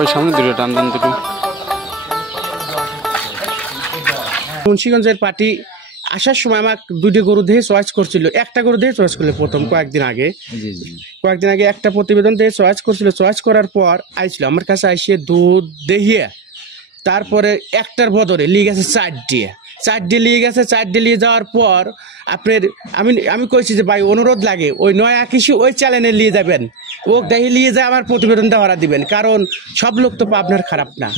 ওই সামনে দুটো টান টান দুটো মুন্সিগঞ্জের পার্টি আসার সময় আমার দুটো গরু দিয়ে চয়েস করছিল, একটা গরু দিয়ে চয়েস করলো প্রথম কয়েকদিন আগে একটা প্রতিবেদন দিয়ে চয়েস করছিল। চয়েস করার পর আইছিল আমার কাছে আইসিয়ে দুধ দেখিয়ে তারপরে একটার বদলে লিয়ে গেছে চারটে লিয়ে গেছে। চারটে নিয়ে যাওয়ার পর আপনার আমি কইছি যে ভাই অনুরোধ লাগে ওই নয়া কৃষি ওই চ্যানেলে নিয়ে যাবেন, ও দেখি নিয়ে যায় আমার প্রতিবেদনটা ওরা দিবেন, কারণ সব লোক তো আপনার খারাপ না,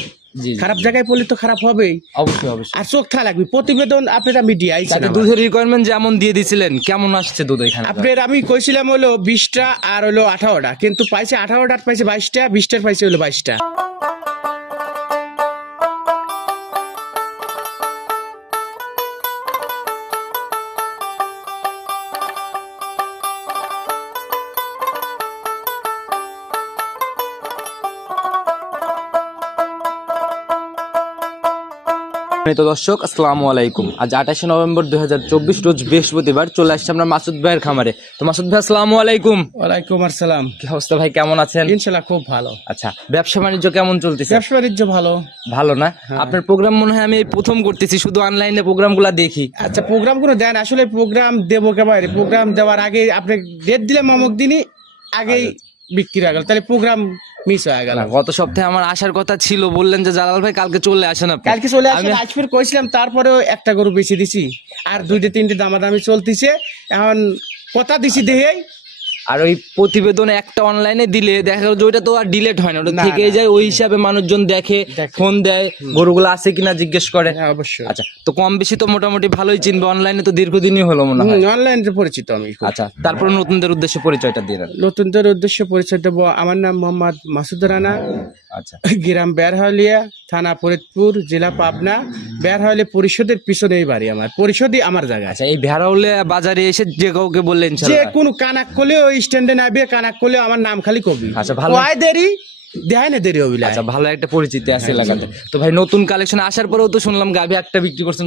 খারাপ জায়গায় পড়লে তো খারাপ হবেই। অবশ্যই অবশ্যই। আর চোখ থাকা লাগবে প্রতিবেদন আপনারা মিডিয়া দুধের রিকোয়ারমেন্ট যেমন দিয়ে দিছিলেন, কেমন আসছে দুধ এখানে? আপনার আমি কইছিলাম হলো 20টা আর হলো 18টা, কিন্তু পাইছে 18টার পাইছে 22টা, 20টার পাইছে হলো 22টা। তো দর্শক আসসালামু আলাইকুম, আজ 28 নভেম্বর 2024 রোজ বৃহস্পতিবার চলে আসছে আমরা মাসুদ ভাইয়ের খামারে। তো মাসুদ ভাই আসসালামু আলাইকুম। ওয়ালাইকুম আসসালাম। কি অবস্থা ভাই, কেমন আছেন? ইনশাআল্লাহ খুব ভালো। আচ্ছা, ব্যবসা বাণিজ্য কেমন চলতেছে? ব্যবসা বাণিজ্য ভালো। ভালো না? আপনার প্রোগ্রাম মনে হয় আমি প্রথম করতেছি, শুধু অনলাইনে প্রোগ্রামগুলো দেখি। আচ্ছা, প্রোগ্রামগুলো দেন, আসলে প্রোগ্রাম দেবো কেবারে, প্রোগ্রাম দেওয়ার আগে আপনি ডেট দিলে অমুক দিনই আগেই বিক্রি হয়ে গেল, তাহলে প্রোগ্রাম মিস হয়ে গেল। গত সপ্তাহে আমার আসার কথা ছিল, বললেন যে জালাল ভাই কালকে চলে আসেন। কালকে চলে আসেন, আজকের কইছিলাম, তারপরেও একটা গরু বেশি দিছি, আর 2-3টে দামাদামি চলতেছে, এখন কথা দিছি দেহেই। আর ওই প্রতিবেদনে একটা অনলাইনে দিলে দেখা গেল যে ওইটা তো আর ডিলেট হয় না, ওটা থেকেই যায়, ওই হিসাবে মানুষজন দেখে, ফোন দেয়, গরুগুলো আছে কিনা জিজ্ঞেস করে। অবশ্যই। আচ্ছা, তো কম বেশি তো মোটামুটি ভালোই চিনবে, অনলাইনে তো দীর্ঘদিনই হলো মনে হয়। অনলাইনে পরিচিত আমি। আচ্ছা, তারপর নতুনদের উদ্দেশ্যে পরিচয়টা দিয়ে দেন। নতুনদের উদ্দেশ্যে পরিচয় দেবো, আমার নাম মোহাম্মদ মাসুদ রানা। আচ্ছা, গ্রাম বেরহালিয়া, থানা ফরিদপুর, জেলা পাবনা। বেরহালি পরিষদের পিছনেই বাড়ি আমার, পরিষদই আমার জায়গা। আচ্ছা, এই ভেড়াউলিয়া বাজারে এসে যে কাউকে বললেন যে কোনো কানাক করলে ওই স্ট্যান্ডে নামবে, কানাক করলে আমার নাম খালি কবি। আচ্ছা, ভালো দেরি দেয় না, দেরি হবিলা। আচ্ছা, ভালো একটা পরিচিতি আছে এলাকাতে। তো ভাই নতুন কালেকশন আসার পরেও তো শুনলাম গাভী একটা বিক্রি করছেন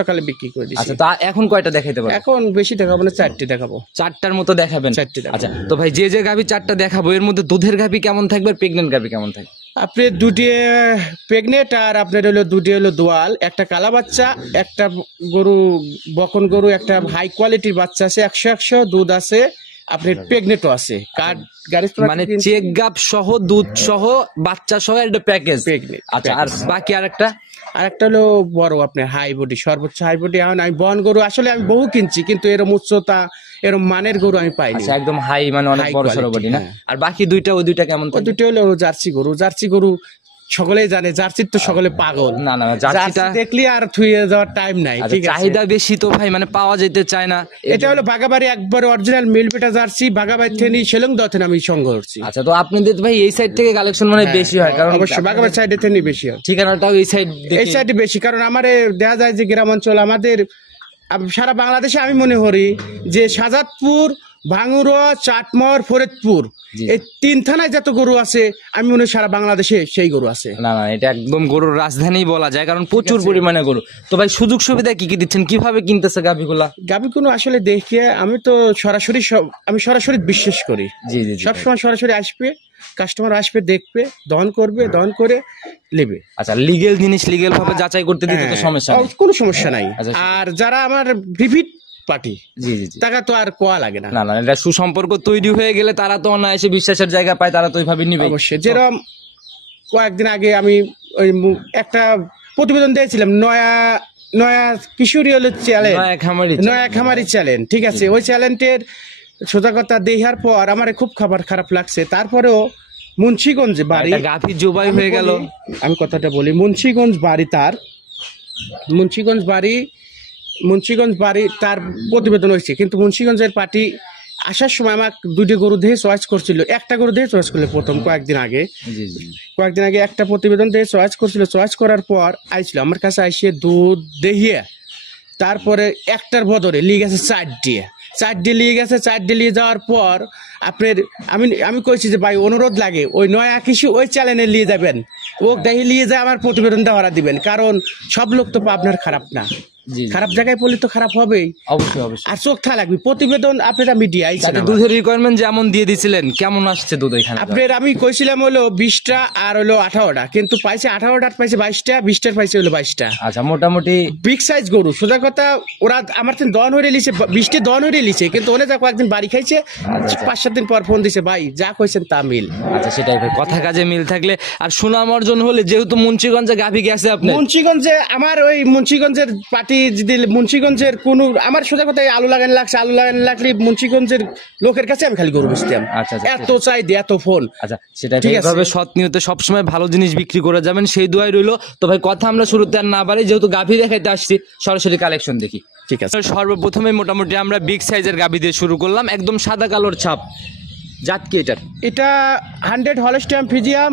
সকালে বিক্রি করে দিচ্ছি। আচ্ছা, তো এখন কয়টা দেখাইতে পারবেন? এখন বেশি দেখাবো না, 4টে দেখাবো। 4টার মতো দেখাবেন? 4টে। আচ্ছা, তো ভাই যে গাভী 4টা দেখাবো এর মধ্যে দুধের গাভী কেমন থাকবে আর প্রেগনেন্ট গাভী কেমন থাকবে? আপনার 2টে প্রেগনেন্ট আর আপনার হলো 2টে হলো দোয়াল, একটা কালা বাচ্চা, একটা গরু বকন গরু, একটা হাই কোয়ালিটির বাচ্চা আছে, 100 দুধ আছে, আপনার প্রেগনেন্টও আছে। মানে চেক গাপ সহ দুধ সহ বাচ্চা সহ একটা প্যাকেজ। আচ্ছা, আর বাকি আরেকটা হলো বড় আপনার হাই বডি, সর্বোচ্চ হাই বডি। এখন আমি বন গরু আসলে আমি বহু কিনছি, কিন্তু এরম উচ্চতা এরম মানের গরু আমি পাইনি। আচ্ছা, একদম হাই মানে অনেক বড় সরো বডি না? আর বাকি দুইটা, ওই দুইটা কেমন? ওই দুটো হলো জার্সি গরু সকলেই জানে, জার্সির তো সকলে পাগল। না জার্সিটা দেখলি আর থুয়ে যাওয়ার টাইম নাই। ঠিক আছে, চাহিদা বেশি তো ভাই, মানে পাওয়া যেতে চায় না। এটা হলো বাগাবাড়ি একবার অরিজিনাল মিলবেটা জার্সি, বাগাবাড়ি থেকে শিলং দথেন আমি সংগ্রহ করছি। আচ্ছা, তো আপনাদের ভাই এই সাইড থেকে কালেকশন মানে বেশি হয়? কারণ অবশ্যই বাগাবাড়ি সাইডে থেকে বেশি হয়, ঠিকানাটাও এই সাইডে বেশি। কারণ আমারে দেখা যায় যে গ্রাম অঞ্চল আমাদের সারা বাংলাদেশে আমি মনে করি যে শাহজাদপুর, ভাঙ্গুরা, চাটমোহর, ফরিদপুর, এই 3 থানায় যত গরু আছে আমি মনে হয় সারা বাংলাদেশে সেই গরু আছে। না, এটা একদম গরুর রাজধানী বলা যায়, কারণ প্রচুর পরিমাণে গরু। তো ভাই সুযোগ সুবিধা কি কি দিচ্ছেন, কিভাবে কিনতেছে গাভীগুলো? আসলে দেখে আমি তো সরাসরি বিশ্বাস করি। সবসময় সরাসরি আসবে, কাস্টমার আসবে, দেখবে, দহন করে নেবে। আচ্ছা, লিগেল জিনিস লিগেল ভাবে যাচাই করতে দিতে তো সমস্যা নেই, কোনো সমস্যা নাই। আর যারা আমার রিপিট পার্টি, টাকা তো আর কোয়া লাগে না। এটা সুসম্পর্ক তৈরি হয়ে গেলে তারা তো অনায়াসে বিশ্বাসের জায়গা পায়, তারা তো ওইভাবে নিবে। অবশ্যই। যেরকম কয়েকদিন আগে আমি ওই একটা প্রতিবেদন দিয়েছিলাম, নয়া কিশোরী হলো চ্যালেঞ্জ, নয়া খামারি চ্যালেঞ্জ। ঠিক আছে, ওই চ্যালেঞ্জের সোজা কথা দেখার পর আমার খুব খারাপ লাগছে। তারপরেও মুন্সিগঞ্জ বাড়ি, গাভী জবাই হয়ে গেল। আমি কথাটা বলি, মুন্সিগঞ্জ বাড়ি তার প্রতিবেদন হয়েছে, কিন্তু মুন্সিগঞ্জের পার্টি আসার সময় আমার 2টে গরু দিয়ে চয়েস করছিল, একটা গরু দিয়ে চয়েস করলো প্রথম কয়েকদিন আগে একটা প্রতিবেদন দিয়ে চয়েস করছিল। চয়েস করার পর আইছিল আমার কাছে আইসিয়ে দুধ দেখিয়ে তারপরে একটার বদলে নিয়ে গেছে 4টে নিয়ে গেছে। 4টে নিয়ে যাওয়ার পর আপনার আমি কইছি যে ভাই অনুরোধ লাগে ওই নয়া কৃষি ওই চ্যানেলে নিয়ে যাবেন, ও দেখি নিয়ে যায় আমার প্রতিবেদনটা ওরা দিবেন, কারণ সব লোক তো আপনার খারাপ না, জি। খারাপ জায়গায় পড়লে তো খারাপ হবেই, অবশ্যই অবশ্যই। আর চোখ থাকা লাগবে। প্রতিবেদন আপনারা মিডিয়া তাতে দুধের রিকোয়ারমেন্ট যেমন দিয়ে দিছিলেন, কেমন আসছে দুধ এখানে? আপনার আমি কইছিলাম হলো 20টা আর হলো 18টা, কিন্তু পাইছে 18টার পাইছে 22টা, 20টার পাইছে হলো 22টা। আচ্ছা, মোটামুটি বিগ সাইজ গরু। সোজা কথা, ওরা আমার থেকে দন হয়ে লিছে, 20টি দন হয়ে লিছে, কিন্তু ওনে যা কয়েকদিন বাড়ি খাইছে, 5-7 দিন পর ফোন দিছে, ভাই যা কইছেন তা মিল। আচ্ছা, সেটাই ভাই, কথা কাজে মিল থাকলে। আর সুনাম অর্জন হলে, যেহেতু মুন্সিগঞ্জে গাভী গেছে আপনি, মুন্সিগঞ্জে আমার ওই মুন্সিগঞ্জের পার্টি যদি মুন্সিগঞ্জের কোন আমার সোজা কথা আলু লাগানো লাগছে, আলু লাগানো লাগলে মুন্সিগঞ্জের লোকের কাছে আমি খালি গরু বেচতাম। আচ্ছা, আচ্ছা, এত চাই দে এত ফোন। আচ্ছা, সেটা ঠিক আছে। ঠিকভাবে সৎ নিয়তে সবসময় ভালো জিনিস বিক্রি করে যাবেন, সেই দোয়াই রইলো। তো ভাই কথা আমরা শুরুতে আর না বাড়ি, যেহেতু গাভী দেখাইতে আসছি, সরাসরি কালেকশন দেখি। ঠিক আছে। সর্বপ্রথমে মোটামুটি আমরা বিগ সাইজের গাভী দিয়ে শুরু করলাম, একদম সাদা কালোর ছাপ। জাত কি এটার? এটা 100 হলস্টাইন ফিজিয়াম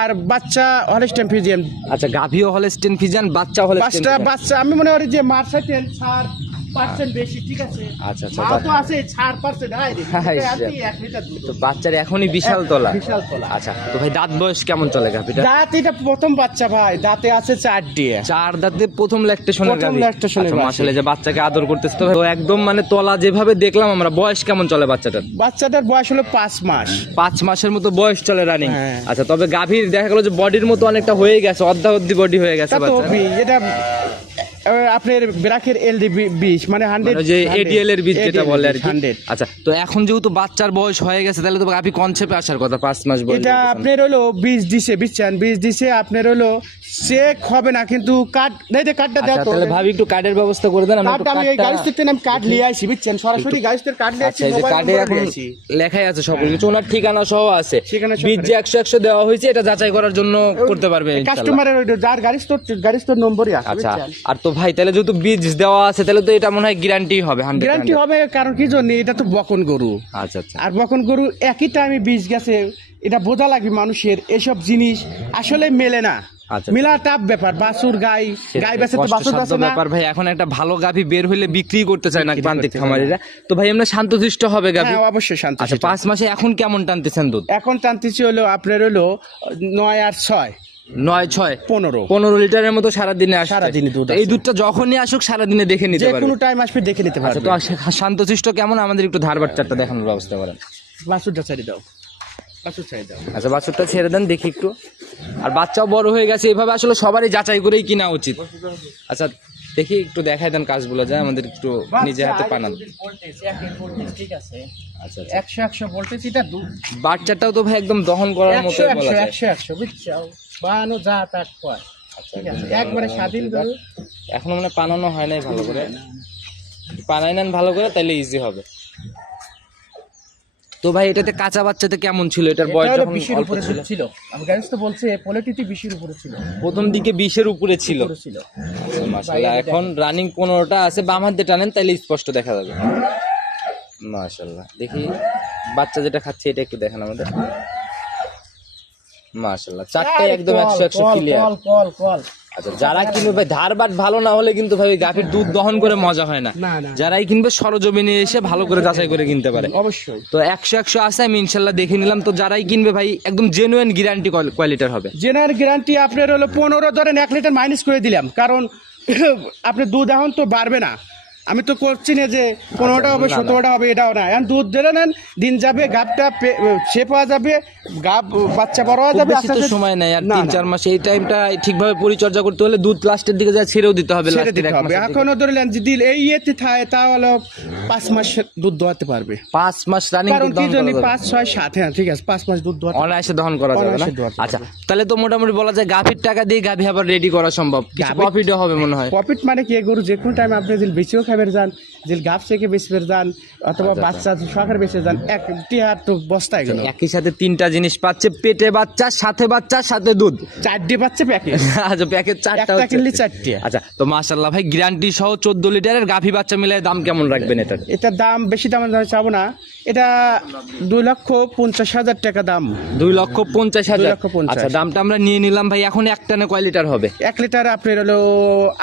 আর বাচ্চা হলস্টাইন ফিজিয়াম। আচ্ছা, গাভীও হলস্টেইন ফিজিয়ান, বাচ্চা হলস্টেইন পাঁচটা ফিজিয়ান। বাচ্চা আমি মনে করি যে মার্সাইটেল 4% বেশি। ঠিক আছে। আচ্ছা, আচ্ছা, মাও তো আছে 4%। হাই রে, হাই রে। আপনি 1 লিটার দুধ। তো বাচ্চার এখনই বিশাল তলা। বিশাল তলা। আচ্ছা, তো ভাই দাঁত বয়স কেমন চলে গাভীটা? দাঁত এটা প্রথম বাচ্চা ভাই, দাঁতে আছে 4 দিয়ে। 4 দাঁতে প্রথম ল্যাকটেশনের প্রথম গাভী। lactation-এর আচ্ছা, গাভী। মাশাআল্লাহ, যে বাচ্চাকে আদর করতেছে, তো ভাই ও একদম মানে তলা যেভাবে দেখলাম আমরা। বয়স কেমন চলে বাচ্চাটার? বাচ্চাটার বয়স হলো 5 মাস। 5 মাসের মতো বয়স চলে রানিং। হ্যাঁ। আচ্ছা, তবে গাভীর দেখা গেল যে বডির মতো অনেকটা হয়ে গেছে, অর্ধি বডি হয়ে গেছে তা তো বাচ্চা। এটা আপনার ব্রাকের এলডি 20 মানে 100 মানে যে এডিএল এর বীজ যেটা বলে আর কি। 100। আচ্ছা, তো এখন যেহেতু বাচ্চার বয়স হয়ে গেছে, তাহলে তো গাভী কনসেপ্টে আসার কথা 5 মাস বয়স। এটা আপনার হলো 20 দিছে, বুঝছেন? 20 দিছে আপনার হলো চেক হবে না, কিন্তু কার্ড নেই, কার্ডটা আচ্ছা, দাও তো। তাহলে ভাবি একটু কার্ডের ব্যবস্থা করে দেন। আমরা একটু কার্ড আমি এই কার্ডটা- গাড়ি থেকে আমি কার্ড নিয়ে আইছি, বুঝছেন? সরাসরি গাড়ি থেকে কার্ড নিয়ে আইছি, আচ্ছা, এই যে মোবাইল কার্ডে নম্বর এখন নিয়ে আইছি। লেখাই আছে সকল কিছু, ওনার ঠিকানা সহ আছে। ঠিকানা সহ বীজ যে 100 দেওয়া হয়েছে, এটা যাচাই করার জন্য করতে পারবে ইনশাআল্লাহ। কাস্টমারের ওই যার গাড়ি স্টোর নম্বরই আছে, আচ্ছা, বুঝছেন? আর তো ভাই তাহলে যেহেতু বীজ দেওয়া আছে, তাহলে তো এটা মনে হয় গ্যারান্টি হবে 100%। গ্যারান্টি হবে, কারণ কি জন্য? এটা তো বকন গরু। আচ্ছা, আচ্ছা, আর বকন গরু একই টাইমে বীজ গেছে, এটা বোঝা লাগবে মানুষের। এসব জিনিস আসলে মেলে না, আচ্ছা, মেলা টাফ ব্যাপার। বাছুর গাই বেচে তো বাছুর কষ্টসাধ্য বেচে না। ব্যাপার ভাই। এখন একটা ভালো গাভী বের হইলে বিক্রি করতে চায় না বিক্রি প্রান্তিক করতে চায় খামারিরা। তো ভাই আমরা শান্তশিষ্ট হবে গাভী। হ্যাঁ, অবশ্যই শান্ত। আচ্ছা, 5 মাসে এখন কেমন টানতেছেন দুধ? এখন টানতেছি হলো আপনার হলো 9 আর 6 9-6 15 15 লিটারের মতো সারাদিনে আসে। সারাদিনে দুধ এই আসে। দুধটা যখনই আসুক সারাদিনে দেখে নিতে যে পারবে। কোনো টাইম আসবে দেখে নিতে আচ্ছা, পারবে। তো শান্তশিষ্ট কেমন? আমাদের একটু ধার বাচ্চাটা দেখানোর ব্যবস্থা করেন। বাছুরটা ছেড়ে দাও, বাছুর ছেড়ে দাও। আচ্ছা, বাছুরটা ছেড়ে দেন দেখি একটু। আর বাচ্চাও বড় হয়ে গেছে, এভাবে আসলে সবারই যাচাই করেই কিনা উচিত। আচ্ছা, দেখি একটু দেখাই দেন কাজগুলো, যায় আমাদের একটু নিজে হাতে পানান। ঠিক আছে। আচ্ছা, 100 ভোল্টেজ এটা দুধ। বাচ্চাটাও তো ভাই একদম দহন করার মতো বলা যায়। 100 বুঝছো? বানো যা তাক কয়। ঠিক আছে, একবারে স্বাধীন গরু। এখনো মানে পানানো হয় নাই ভালো করে, পানাই নেন ভালো করে, তাইলে ইজি হবে। তো ভাই এটাতে কাঁচা বাচ্চাতে কেমন ছিল? এটার বয়স এটা হলো যখন 20 অল্প উপরে ছিল, ছিল। আমি গাইস তো বলছে পোলিটিতে 20 উপরে ছিল। প্রথম দিকে 20-এর উপরে ছিল। ছিল। আচ্ছা, মাশাআল্লাহ, এখন রানিং 15টা আছে। বাম হাত দিয়ে টানেন তাইলে স্পষ্ট দেখা যাবে। মাশাআল্লাহ, দেখি বাচ্চা যেটা খাচ্ছে এটা একটু দেখেন আমাদের। মাশাআল্লাহ, চারটাই একদম 100 ক্লিয়ার। কল। আচ্ছা, যারা কিনবে ভাই ধার বাট ভালো না হলে কিন্তু ভাই গাভীর দুধ দহন করে মজা হয় না। না। যারাই কিনবে সরজমিনে এসে ভালো করে যাচাই করে কিনতে পারে। অবশ্যই। তো 100 আছে, আমি ইনশাল্লাহ দেখে নিলাম। তো যারাই কিনবে ভাই একদম জেনুইন গ্যারান্টি কোয়ালিটির হবে। জেনার গ্যারান্টি আপনার হলো 15 ধরেন 1 লিটার মাইনাস করে দিলাম, কারণ আপনার দুধ এখন তো বাড়বে না। আমি তো করছি না যে 15টা হবে 17টা হবে, এটাও না। এখন দুধ দিলে নেন, দিন যাবে, গাবটা শেপ হওয়া যাবে, গাব বাচ্চা বড় হওয়া খুব যাবে। বেশি তো সময় নেই আর 3-4 মাস। এই টাইমটা ঠিকভাবে পরিচর্যা করতে হলে দুধ লাস্টের দিকে যা ছেড়েও দিতে হবে। ছেড়ে লাস্টের দিতে 1 হবে। মাসের দিকে। এখনো ধরলেন যদি এই ইয়েতে থাকে তাহলে 5 মাস দুধ দোয়াতে পারবে। 5 মাস রানিং কারণ দুধ কি দহন জানি করা যাবে। 5, 6, 7, হ্যাঁ ঠিক আছে, 5 মাস দুধ দোয়াতে অনায়াসে দহন করা যাবে না? অনায়াসে দোয়াতে আচ্ছা, তাহলে তো মোটামুটি বলা যায় গাভীর টাকা দিয়ে গাভী আবার রেডি করা সম্ভব। কিছু গাভীর- প্রফিটও হবে মনে হয়। প্রফিট মানে কি, গরু যে কোনো টাইম আপনি যদি বেঁচেও খাবার যান, যে গাছ থেকে বেচবে যান, অথবা বাচ্চা শখের বেঁচে যান, একটি হাত তো বস্তায় গেল। একই সাথে 3টা জিনিস পাচ্ছে, পেটে বাচ্চা, সাথে বাচ্চা, সাথে দুধ। 4 পাচ্ছে প্যাকেট। আচ্ছা, প্যাকেট 4টা একটা হচ্ছে। কিনলে 4টে। আচ্ছা, তো মাশাআল্লাহ ভাই, গ্যারান্টি সহ 14 লিটারের গাভী বাচ্চা মিলায় দাম কেমন রাখবেন এটার? এটার দাম বেশি দাম আমি চাবো না, এটা 2,50,000 টাকা দাম। 2,50,000। 2,50,000 আচ্ছা, দামটা আমরা নিয়ে নিলাম ভাই। এখন এক টানে কয় লিটার হবে? 1 লিটার আপনার হলো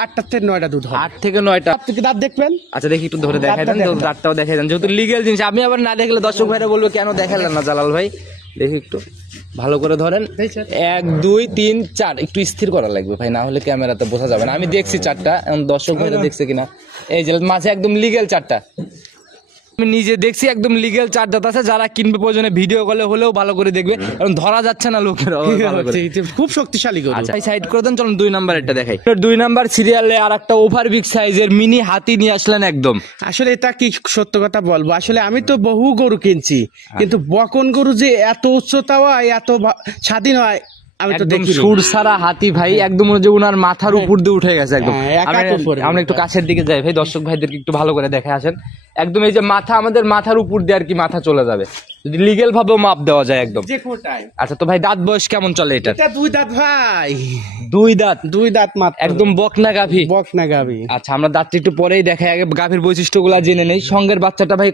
8টা থেকে 9টা দুধ হবে। 8 থেকে 9টা। আপনি কি দাঁত দেখবেন? আচ্ছা, দেখি একটু ধরে দেখাই দেন, দাঁতটা দাঁতটাও দেখাই দেন, যেহেতু লিগেল জিনিস। আমি আবার না দেখলে দর্শক ভাইরা বলবে কেন দেখালেন না জালাল ভাই। দেখি একটু ভালো করে ধরেন। 1 2 3 4 একটু স্থির করা লাগবে ভাই, না হলে ক্যামেরাতে বোঝা যাবে না। আমি দেখছি চারটা, এখন দর্শক ভাইরা দেখছে কিনা। এই যে মাঝে একদম লিগ্যাল চারটা, আমি নিজে দেখছি একদম লিগ্যাল চার দাঁত আছে। যারা কিনবে প্রয়োজনে ভিডিও কলে হলেও ভালো করে দেখবে, কারণ ধরা যাচ্ছে না লোকের। খুব শক্তিশালী গরু। আচ্ছা সাইড করে দেন, চলুন 2 নাম্বার এটা দেখাই। 2 নাম্বার সিরিয়ালে আর একটা ওভার বিগ সাইজের মিনি হাতি নিয়ে আসলেন একদম। আসলে এটা কি সত্য কথা বলবো, আসলে আমি তো বহু গরু কিনছি, কিন্তু বকন গরু যে এত উচ্চতা হয়, এত স্বাধীন হয় আমি তো একদম দেখি। সুর সারা হাতি ভাই, একদম যে উনার মাথার উপর দিয়ে উঠে গেছে একদম। আমরা একটু কাছের দিকে যাই ভাই, দর্শক ভাইদেরকে একটু ভালো করে দেখে আসেন। একদম এই যে মাথা, আমাদের মাথার উপর দিয়ে আর কি মাথা চলে যাবে, যদি লিগ্যাল ভাবেও মাপ দেওয়া যায় একদম। আচ্ছা তো ভাই দাঁত বয়স কেমন চলে এটা? 2 দাঁত ভাই, 2 দাঁত মাত্র, একদম বকনা গাভী। আচ্ছা আমরা দাঁতটা একটু পরেই দেখাই, আগে গাভীর বৈশিষ্ট্যগুলো জেনে নেই। সঙ্গের বাচ্চাটা ভাই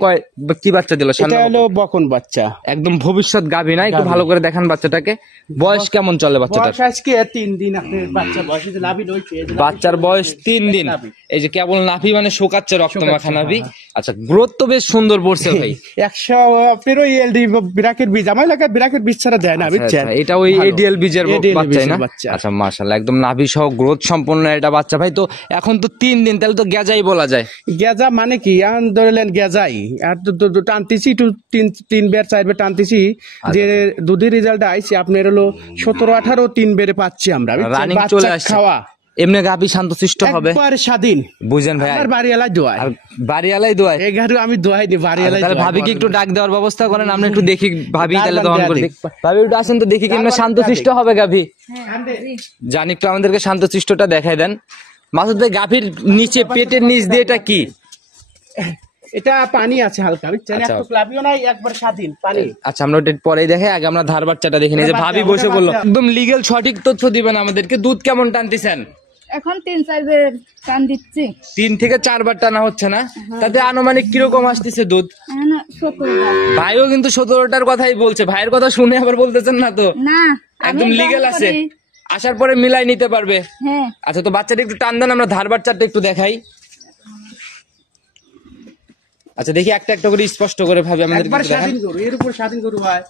কি বাচ্চা দিল? এটা হলো বকন বাচ্চা, একদম ভবিষ্যৎ গাভী না? একটু ভালো করে দেখান বাচ্চাটাকে। বয়স কেমন চলে বাচ্চাটার? আজকে 3 দিন। আপনার বাচ্চা বয়স বাচ্চার বয়স 3 দিন। এই যে কেবল নাভি মানে শোকাচ্ছে, রক্ত মাখা নাভি। আচ্ছা গ্রোথ তো বেশ সুন্দর পড়ছে ভাই। 100 আপনার ওই এলডি বিরাকের বীজ, আমার এলাকায় বিরাকের বীজ ছাড়া দেয় না, বুঝছেন? এটা ওই এডিএল বীজের বাচ্চা না? আচ্ছা মাশাআল্লাহ, একদম নাভি সহ গ্রোথ সম্পন্ন এটা বাচ্চা ভাই। তো এখন তো 3 দিন, তাহলে তো গেজাই বলা যায়। গেজা মানে কি? এখন ধরলেন গেজাই, আর তো টানতেছি একটু 3 বার 4 বার টানতেছি, যে দুধের রেজাল্ট আইছে আপনার হলো 17 18 3 বেরে পাচ্ছি আমরা, রানিং চলে আসছে। খাওয়া এমনি গাভী শান্তশিষ্ট হবে, একবার স্বাধীন। বুঝেন ভাই, আর বাড়িওয়ালা দোয়ায়, বাড়িওয়ালাই দোয়ায়। এগারো আমি দোয়াই দি বাড়িওয়ালাই। তাহলে ভাবিকে একটু ডাক দেওয়ার ব্যবস্থা করেন, আমরা একটু দেখি ভাবি তাহলে দহন করে। ভাবি একটু আসেন তো দেখি কেমন শান্তশিষ্ট হবে গাভী। জানি একটু আমাদেরকে শান্তশিষ্টটা দেখাই দেন। মাসুদ ভাই গাভীর নিচে পেটের নিচ দিয়ে এটা কি? এটা পানি আছে হালকা, বুঝছেন? একটু ক্লাবিও নাই, একবার স্বাধীন পানি। আচ্ছা আমরা ওটা পরেই দেখাই, আগে আমরা ধার বাচ্চাটা দেখে নিই। যে ভাবি বসে বললো একদম লিগ্যাল সঠিক তথ্য দিবেন আমাদেরকে। দুধ কেমন টানতেছেন? এখন 3-4 বার টান দিচ্ছি। 3 থেকে 4 বার টানা হচ্ছে না? তাতে আনুমানিক কিরকম আসতেছে দুধ? 17 বার। ভাইও কিন্তু 17টার কথাই বলছে, ভাইয়ের কথা শুনে আবার বলতেছেন না তো? না, একদম লিগ্যাল আছে, আসার পরে মিলাই নিতে পারবে। হ্যাঁ। আচ্ছা তো বাচ্চাটা একটু টান দেন, আমরা ধার বাচ্চাটা একটু দেখাই। আচ্ছা দেখি একটা একটা করে স্পষ্ট করে ভাবে আমাদের একবার স্বাধীন গরু, এর উপর স্বাধীন গরু হয়,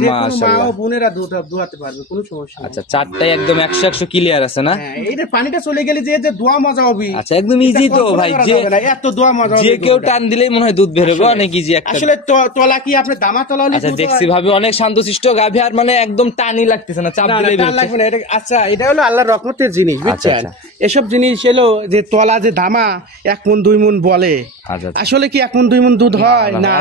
যে কোনো মা ও বোনেরা দোয়াতে পারবে, কোনো সমস্যা নেই। আচ্ছা চারটাই একদম 100 ক্লিয়ার আছে না? হ্যাঁ, এইটা পানিটা চলে গেলে যে দোয়া মজা হবে। আচ্ছা একদম ইজি তো ভাই, যে এত দোয়া মজা হবে, যে কেউ টান দিলেই মনে হয় দুধ বের হবে, অনেক ইজি একটা। আসলে তলা কি আপনি দামা তলা হলে? আচ্ছা দেখছি ভাবি অনেক শান্তশিষ্ট গাভী, আর মানে একদম টানি লাগতেছে না, চাপ দিলেই বের লাগবে না এটা। আচ্ছা এটা হলো আল্লাহর রহমতের জিনিস, বুঝছেন? এসব জিনিস এলো যে তলা যে দামা 1 মণ 2 মণ বলে, আসলে কি 1 মণ 2 মণ দুধ হয় না?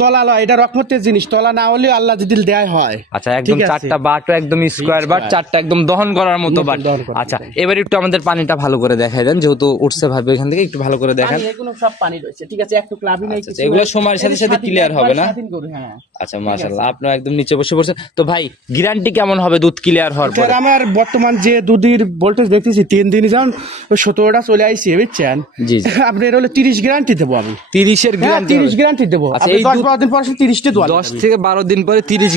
তলা লয়, এটা রহমতের জিনিস। তলা না হলেও আল্লাহ যদি দেয় হয়। আচ্ছা একদম 4টা বাটও একদম স্কয়ার বাট, 4টা একদম দহন করার মতো বাট। আচ্ছা এবার একটু আমাদের পানিটা ভালো করে দেখাই দেন, যেহেতু উঠছে ভাবে এখান থেকে, একটু ভালো করে দেখান। এগুলো সব পানি রয়েছে, ঠিক আছে? একটু ক্লাবই নাই কিছু। এগুলো সময়ের সাথে সাথে ক্লিয়ার হবে না? হ্যাঁ। আচ্ছা মাশাআল্লাহ, আপনারা একদম নিচে বসে পড়ছেন। তো ভাই গ্যারান্টি কেমন হবে দুধ ক্লিয়ার হওয়ার পরে? আমার বর্তমান যে দুধের ভোল্টেজ দেখতেছি 3 দিনই যখন 17টা চলে আইছে, বুঝছেন? জি আপনার হলো 30 গ্যারান্টি দেবো আমি। 30 এর গ্যারান্টি? 30 গ্যারান্টি দেবো। আচ্ছা এই 10-12 দিন পর 30টা দোয়া, 10 থেকে 12 দিন পরে 30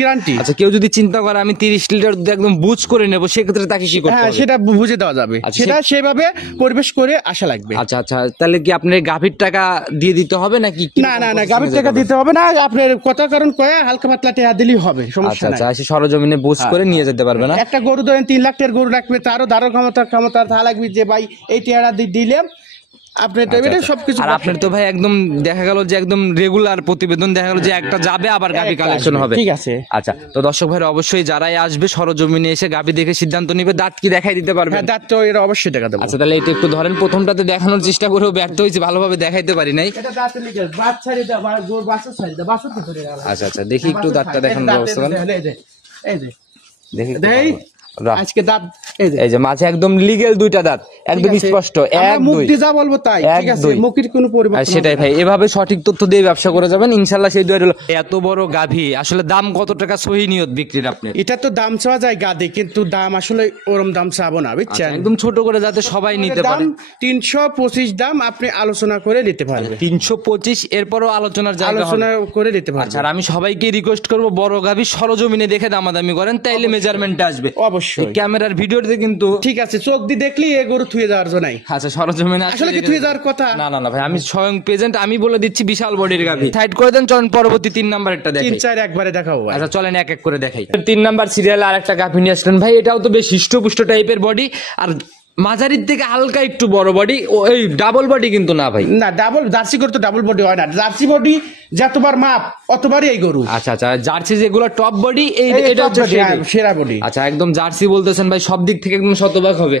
গ্যারান্টি। আচ্ছা কেউ যদি চিন্তা করে আমি 30 লিটার দুধ একদম বুঝ করে নেব, সেক্ষেত্রে তাকে কি করতে হবে? হ্যাঁ সেটা বুঝে দেওয়া যাবে, সেটা সেভাবে পরিবেশ করে আসা লাগবে। আচ্ছা আচ্ছা, তাহলে কি আপনার গাভীর টাকা দিয়ে দিতে হবে নাকি? না না না, গাভীর টাকা দিতে হবে না, আপনার কথা কারণ কয়ে হালকা পাতলা টাকা দিলেই হবে, সমস্যা নাই। আচ্ছা আচ্ছা, সরজমিনে বুঝ করে নিয়ে যেতে পারবে না? একটা গরু ধরেন 3 লাখ টাকার গরু রাখবে, তারও ধারণ ক্ষমতা থা লাগবে যে ভাই এই টাকাটা দিলে আপনার সবকিছু। আর আপনার তো ভাই একদম দেখা গেল যে একদম রেগুলার প্রতিবেদন, দেখা গেল যে একটা যাবে আবার গাভী কালেকশন হবে, ঠিক আছে? আচ্ছা তো দর্শক ভাইরা অবশ্যই যারাই আসবে সরজমিনে এসে গাভী দেখে সিদ্ধান্ত নিবে। দাঁত কি দেখাই দিতে পারবে? হ্যাঁ দাঁত তো এর অবশ্যই দেখা দেবো। আচ্ছা তাহলে এটা একটু ধরেন, প্রথমটাতে দেখানোর চেষ্টা করেও ব্যর্থ হয়েছে, ভালোভাবে দেখাইতে পারি নাই। এটা দাঁত লিগে বাচ্চা রে বা গরু বাচ্চা ছাড়ি দাও, বাচ্চা ধরে গেল। আচ্ছা আচ্ছা দেখি একটু দাঁতটা দেখানোর ব্যবস্থা করেন। এই যে দেখি দেই আজকে দাঁত এই যে মাঝে একদম লিগ্যাল 2টা দাঁত একদম স্পষ্ট, 1 2 মুক্তি যা বলবো তাই, ঠিক আছে? মুক্তির কোনো পরিবর্তন সেটাই ভাই, এভাবে সঠিক তথ্য দিয়ে ব্যবসা করে যাবেন ইনশাআল্লাহ। সেই দুই হলো এত বড় গাভী, আসলে দাম কত টাকা সহি নিয়ত বিক্রির আপনি? এটা তো দাম চাওয়া যায় গাদে, কিন্তু দাম আসলে ওরম দাম চাবো না, বুঝছেন? একদম ছোট করে যাতে সবাই নিতে পারে। 325 দাম আপনি আলোচনা করে নিতে পারবেন। 325 এরপরও আলোচনার জায়গা হবে, আলোচনা করে নিতে পারবেন। আচ্ছা আর আমি সবাইকে রিকোয়েস্ট করব বড় গাভী সরজমিনে দেখে দামাদামি করেন, তাইলে মেজারমেন্টে আসবে। অবশ্যই ক্যামেরার ভিডিওর যে কিন্তু ঠিক আছে, চোখ দিয়ে দেখলি এ গরু থুয়ে যাওয়ার জন্য নাই। আচ্ছা সরজমিনে আসলে কি থুয়ে যাওয়ার কথা? না না না ভাই, আমি স্বয়ং প্রেজেন্ট, আমি বলে দিচ্ছি বিশাল বডির গাভী। সাইড করে দেন, চলেন পরবর্তী 3 নাম্বারটা 3 দেখাই। 4 একবারে দেখাবো ভাই। আচ্ছা চলেন এক এক করে দেখাই। 3 নাম্বার সিরিয়ালে আরেকটা গাভী নিয়ে আসলেন ভাই, এটাও তো বেশ হৃষ্টপুষ্ট টাইপের বডি, আর মাঝারির থেকে হালকা একটু বড় বডি, ওই ডাবল বডি কিন্তু না ভাই। না, ডাবল জার্সি গরু তো ডাবল বডি হয় না। জার্সি বডি যতবার মাপ অতবারই এই গরু। আচ্ছা আচ্ছা, জার্সি যেগুলো টপ বডি, এই এই এটা top হচ্ছে body, হ্যাঁ, সেরা বডি। আচ্ছা একদম জার্সি বলতেছেন ভাই, সব দিক থেকে একদম শতভাগ হবে।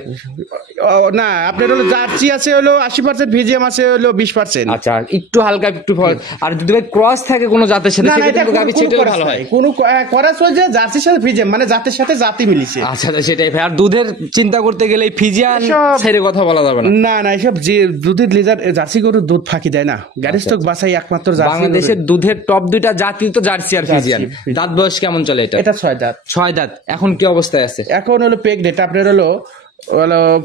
না, আপনার হলো জার্সি আছে হলো 80%, ভিজিএম আছে হলো 20%। আচ্ছা একটু হালকা একটু আর যদি ভাই ক্রস থাকে কোনো জাতের সাথে, না না, এটা সেক্ষেত্রে গাভী ছেটে ভালো হয়। কোনো করাস হয় যে জার্সির সাথে ভিজিএম, মানে জাতের সাথে জাতি মিলিছে। আচ্ছা সেটাই ভাই। আর দুধের চিন্তা করতে গেলে ফিজিয়ান এসব- ছেড়ে কথা বলা যাবে না। না না, এসব যে দুধের লিজার জার্সি গরুর দুধ ফাঁকি দেয় না। গাড়ির স্টক বাছাই একমাত্র জার্সি বাংলাদেশের গরুর। দুধের টপ দুইটা জাতি তো জার্সি আর ফিজিয়ান। দাঁত বয়স কেমন চলে এটা? এটা 6 দাঁত। 6 দাঁত। এখন কি অবস্থায় আছে? এখন হলো পেক ডেট আপনার হলো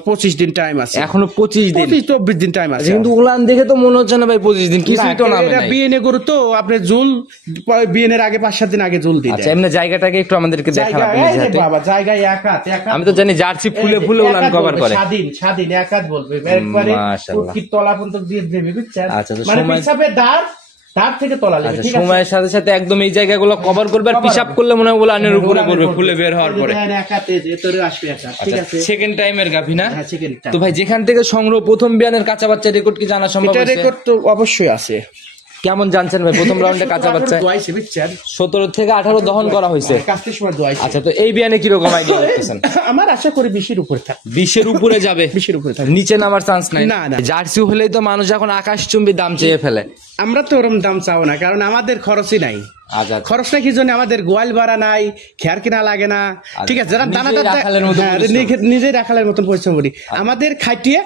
25 দিন টাইম আছে। এখনো 25 দিন। 25-24 দিন টাইম আছে। কিন্তু উলান দেখে তো মনে হচ্ছে না ভাই 25 দিন, কিছুই তো নামে নাই। বিএনএ গরু তো আপনার জুল বিএনএর আগে 5-7 দিন আগে জুল দিয়ে আচ্ছা দেয়। এমনি জায়গাটাকে একটু আমাদেরকে দেখান জায়গা আপনি এই যে যাতে। বাবা, জায়গায় একাত। আমি তো জানি জার্সি ফুলে ফুলে উলান কভার করে। স্বাধীন একাত বলবে একবারে মাশাআল্লাহ। কি তলা পর্যন্ত দিয়ে দেবে, বুঝছেন? আচ্ছা, তো মানে সময়- পিছাবে দাঁড় থেকে তলা লাগবে, আচ্ছা ঠিক আছে? সময়ের সাথে সাথে একদম এই জায়গাগুলো কভার করবে, আর Cover পিশাব করলে মনে হয় উলানের উপরে পড়বে ফুলে বের হওয়ার পরে। হ্যাঁ, একাতে যে তোরে আসবে একাত, ঠিক আচ্ছা আছে? সেকেন্ড টাইমের গাভী না? হ্যাঁ, second time। তো ভাই যেখান থেকে সংগ্রহ প্রথম বিয়ানের কাঁচা বাচ্চা রেকর্ড কি জানা সম্ভব এটা হয়েছে? রেকর্ড তো অবশ্যই আছে। কেমন জানছেন ভাই প্রথম রাউন্ডে কাঁচা বাচ্চা? দোয়াইছে, বুঝছেন? 17 থেকে 18 দহন করা হয়েছে। কাস্তের সময় দোয়াইছে। আচ্ছা তো এই বিয়ানে কি রকম আইডিয়া করতেছেন? আমার আশা করি 20-এর উপরে থাকবে। 20-এর উপরে যাবে? 20-এর উপরে থাকবে। নিচে নামার চান্স নাই? না, না। জার্সি হলেই তো মানুষ এখন আকাশচুম্বী দাম চেয়ে ফেলে। আমরা তো ওরম দাম চাও না, কারণ আমাদের খরচই নাই। আচ্ছা খরচটা কি জন্য? আমাদের গোয়াল ভাড়া নাই, খেয়ার কিনা লাগে না, ঠিক আছে? যারা নিজেই দানাদার রাখালের মতো পরিশ্রম। নিজেই রাখালের মতন পরিশ্রম করি, আমাদের খাইটিয়ে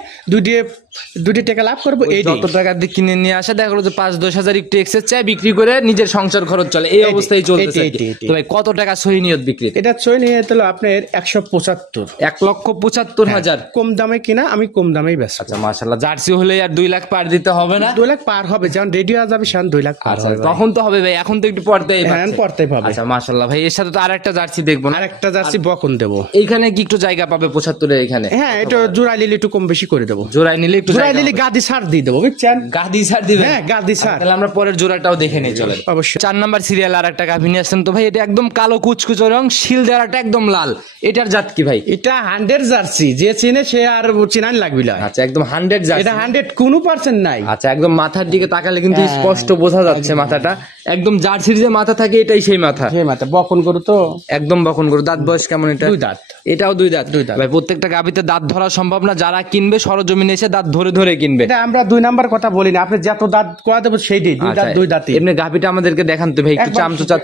দুটি টাকা লাভ করবো, এই যত টাকা দিয়ে কিনে নিয়ে আসে দেখা গেলো যে 5-10 হাজার একটু এক্সেস চাই, বিক্রি করে নিজের সংসার খরচ চলে, এই অবস্থায় চলতেছে। এটি। তো ভাই কত টাকা সহি নিয়ত বিক্রি? এটা ছয় নিয়ে তো আপনার 175। 1,75,000। কম দামে কিনা, আমি কম দামেই বেশ। আচ্ছা মাশাআল্লাহ, জার্সি হলে আর 2 লাখ পার দিতে হবে না? 2 লাখ পার হবে, যেমন রেডিও যাবে সেখান 2 লাখ পার আচ্ছা হবে। তখন তো হবে ভাই, এখন তো একটু পড়তেই হ্যাঁ, পড়তে পাবে। আচ্ছা মাশাআল্লাহ ভাই, এর সাথে তো আরেকটা জার্সি দেখবো না? আর একটা জার্সি বকন দেবো। এইখানে কি একটু জায়গা পাবে 75-এ? এখানে হ্যাঁ, এটা জোড়াই নিলে একটু কম বেশি করে দেবো। জোড়ায় নিলে একটু জোড়াই জায়গা নিলে হবে। গাদি ছাড় দিয়ে দেবো, বুঝছেন? গাদি ছাড় দিবেন? হ্যাঁ, গাদি ছাড়। তাহলে আমরা পরের জোড়াটাও দেখে নিই, চলেন। অবশ্যই। 4 নাম্বার সিরিয়াল আর একটা গাভী নিয়ে আসছেন তো ভাই, এটা একদম কালো কুচকুচো রং, শিল দেওয়াটা একদম লাল, এটার জাত কি ভাই? এটা 100 জার্সি, যে চেনে সে আর চেনান লাগবে না। আচ্ছা একদম 100 জার্সি। এটা 100 কোনো পার্সেন্ট নাই। আচ্ছা একদম মাথার দিকে তাকালে কিন্তু হ্যাঁ, স্পষ্ট বোঝা যাচ্ছে মাথাটা, একদম জার্সির যে মাথা থাকে এটাই সেই মাথা। সেই মাথা বকন করু তো। একদম বকন গরু। দাঁত বয়স কেমন এটা? 2 দাঁত। এটাও 2 দাঁত। দুই দাঁত। ভাই প্রত্যেকটা গাভীতে দাঁত ধরা সম্ভব না, যারা কিনবে সরজমিনে এসে দাঁত ধরে ধরে কিনবে। এটা আমরা 2 নাম্বার কথা বলি না, আপনি যত দাঁত কোয়া দেবো সেইটাই, 2 দাঁত 2 দাঁতই। এমনি গাভীটা আমাদেরকে দেখান তো ভাই, একটু চামচুচা।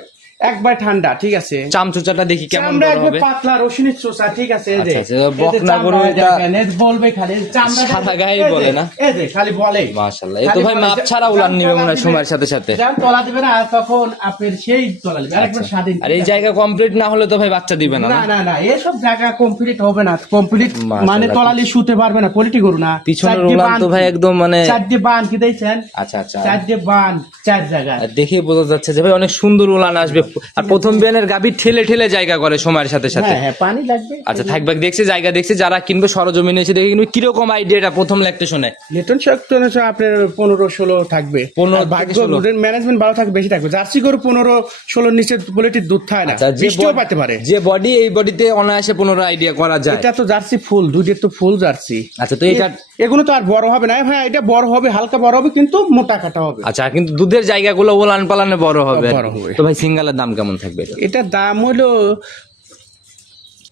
একবার ঠান্ডা, ঠিক আছে? চামচুচাটা দেখি কেমন চামড়া বড় একবার হবে। পাতলা রসুনের চোষা, ঠিক আছে? এই যে আচ্ছা, আচ্ছা, বকনা এই যে গরু চামড়া এটা দেখেন, এই বলবে খালি চামড়া সাদা গায়ে বলে না? এই যে খালি বলে। মাশাআল্লাহ, এই তো ভাই মাপ ছাড়া উলান নিবে মনে হয় সময়ের সাথে সাথে। যখন তলা দিবে না তখন আপনার সেই তলা দিবে, আরেকবার স্বাধীন। আর এই জায়গা কমপ্লিট না হলে তো ভাই বাচ্চা দিবে না। না না না, এসব জায়গা কমপ্লিট হবে না। কমপ্লিট মাশাআল্লাহ। মানে তলালি শুতে পারবে না, কোয়ালিটি গরু না। পিছনের উলান তো ভাই একদম মানে 4 বান কি দিয়েছেন? আচ্ছা আচ্ছা, 4 বান 4 জায়গায়। আর দেখেই বোঝা যাচ্ছে যে ভাই অনেক সুন্দর উলান আসবে। আর প্রথম বিয়ানের গাভী ঠেলে ঠেলে জায়গা করে সময়ের সাথে সাথে। হ্যাঁ, পানি লাগবে। আচ্ছা থাকবে, দেখছি জায়গা দেখছি, যারা কিনবে সরজমিনে এসে দেখে কিনবে। কিরকম আইডিয়াটা প্রথম ল্যাকটেশনে? লিটন শক্ত আপনার 15-16 থাকবে। 15 আর ভাগ্য ম্যানেজমেন্ট ভালো থাকবে, বেশি থাকবে। জার্সি গরু 15-16 নিচে কোয়ালিটির দুধ থাকে না, আচ্ছা, বৃষ্টিও পাতে পারে। যে বডি, এই বডিতে অনায়াসে 15 আইডিয়া করা যায়। এটা তো জার্সি ফুল, দুধের তো ফুল জার্সি। আচ্ছা তো এটা এগুলো তো আর বড় হবে না। হ্যাঁ, এটা বড় হবে, হালকা বড় হবে, কিন্তু মোটা কাটা হবে। আচ্ছা, কিন্তু দুধের জায়গাগুলো ওলান পালানে বড় হবে। বড় হবে। তো ভাই সিঙ্গালের দাম কেমন থাকবে? এটার দাম হলো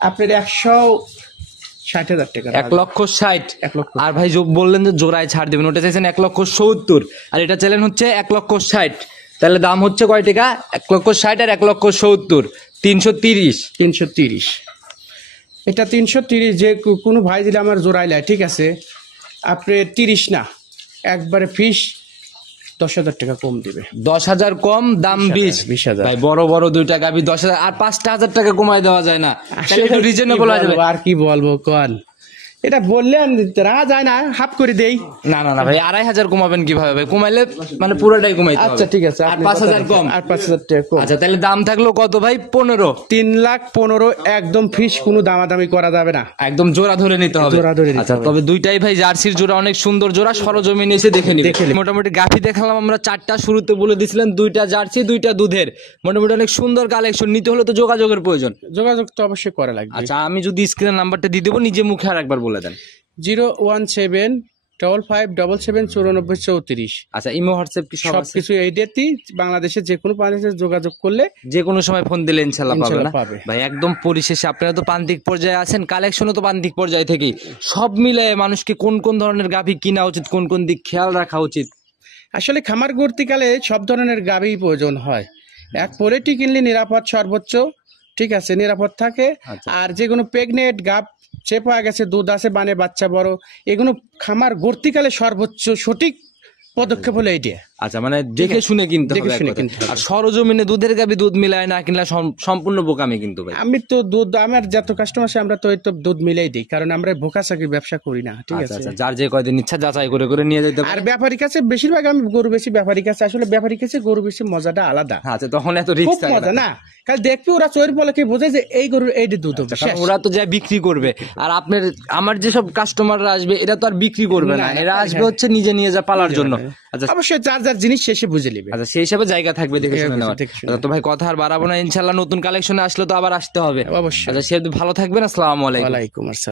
আপনার 160,000 টাকা। 1,60,000। 1 লক্ষ। আর ভাই বললেন যে জোড়ায় ছাড় দিবেন, ওটা চাইছেন 1,70,000, আর এটা চাইলেন হচ্ছে 1,60,000। তাহলে দাম হচ্ছে কয় টাকা? 1,60,000 আর 1,70,000, 330। 330। এটা 330, যে কোনো ভাই দিলে আমার জোড়াইলায়, ঠিক আছে? আপনি 30 না, একবারে ফিস 10,000 টাকা কম দিবে। 10,000 কম, দাম 20,000। ভাই বড় বড় 2টা গাভী 10,000 আর 5,000 টাকা কমায় দেওয়া যায় না? তাহলে একটু রিজনেবল হয়ে যাবে। আর কি বলবো কন, এটা বললে রাখা যায় না, হাফ করে দেই। না না না ভাই, 2500 কমাবেন কিভাবে ভাই? কমাইলে মানে পুরোটাই কমাইতে হবে। আচ্ছা ঠিক আছে, আর আপনি 5000 কথা কম। দিচ্ছেন, আর 5000 টাকা কম। আচ্ছা তাহলে দাম থাকলো কত ভাই? 15। 3,15,000 একদম ফিস, কোনো দামাদামি করা যাবে না। একদম জোড়া ধরে নিতে হবে। জোড়া ধরে নিতে আচ্ছা হবে। তবে দুইটাই ভাই জার্সির জোড়া, অনেক সুন্দর জোড়া, সরজমিনে এসে দেখে নিন। মোটামুটি গাভী দেখালাম আমরা 4টা, শুরুতে বলে দিছিলেন 2টা জার্সি 2টা দুধের, মোটামুটি অনেক সুন্দর কালেকশন। নিতে হলে তো যোগাযোগের প্রয়োজন। যোগাযোগ তো অবশ্যই করা লাগবে। আচ্ছা আমি যদি স্ক্রিনের নাম্বারটা দিয়ে দেবো, নিজে মুখে আর একবার বলে দেন। 01755579434। আচ্ছা ইমো হোয়াটসঅ্যাপ কি সব আছে? সবকিছু এইটাতেই, বাংলাদেশের যে কোনো প্রান্তে যোগাযোগ করলে যে কোনো সময় ফোন দিলে ইনশাল্লাহ পাবে না ইনশাল্লাহ পাবে। ভাই। একদম পরিশেষে আপনারা তো প্রান্তিক পর্যায়ে আছেন, কালেকশনও তো প্রান্তিক পর্যায়ে থেকেই, সব মিলে মানুষকে কোন কোন ধরনের গাভী কিনা উচিত, কোন কোন দিক খেয়াল রাখা উচিত? আসলে খামার গড়তিকালে সব ধরনের গাভী প্রয়োজন হয়। এক পোলেটি কিনলে নিরাপদ সর্বোচ্চ, ঠিক আছে, নিরাপদ থাকে। আচ্ছা। আর যে কোনো প্রেগনেন্ট গাভ চেপা গেছে, দুধ আছে, বানে বাচ্চা বড়, এগুলো খামার গড়তিকালে সর্বোচ্চ সঠিক পদক্ষেপ হলো এইটা। আচ্ছা মানে দেখে শুনে কিনতে দেখে হবে এক শুনে কথায়। কিনতে হবে। আর সরজমিনে দুধের গাভী দুধ মিলায় না কিনলে সম্পূর্ণ বোকামি কিন্তু ভাই। আমি তো দুধ, আমার যত কাস্টমার আছে আমরা তো এই তো দুধ মিলাই দিই, কারণ আমরা ভোকা চাকরি ব্যবসা করি না, ঠিক আচ্ছা আছে। আচ্ছা, যার যে কয়দিন ইচ্ছা যাচাই করে করে নিয়ে যেতে আর পারে। ব্যাপারী কাছে বেশিরভাগ আমি গরু বেশি, ব্যাপারী কাছে আসলে ব্যাপারী কাছে গরু বেশি মজাটা আলাদা, আচ্ছা তখন এত খুব রিস্ক মজা না। কাল দেখবি ওরা চোর বলে কি বোঝে যে এই গরুর এই দুধ হবে, শেষ। ওরা তো যা বিক্রি করবে, আর আপনার আমার যেসব কাস্টমাররা আসবে এরা তো আর বিক্রি করবে না, না, না, এরা আসবে হচ্ছে নিজে নিয়ে যা পালার জন্য। আচ্ছা অবশ্যই যার যার জিনিস শেষে বুঝে নেবে। আচ্ছা সেই হিসাবে জায়গা থাকবে দেখে শুনে বুঝে, নেওয়ার। দেখে শুনে। আচ্ছা, তো ভাই কথা আর বাড়াবো না, ইনশাল্লাহ নতুন কালেকশনে আসলে তো আবার আসতে হবে। অবশ্যই। আচ্ছা সে ভালো থাকবেন, আসসালামু আলাইকুম। ওয়ালাইকুম আসসালাম।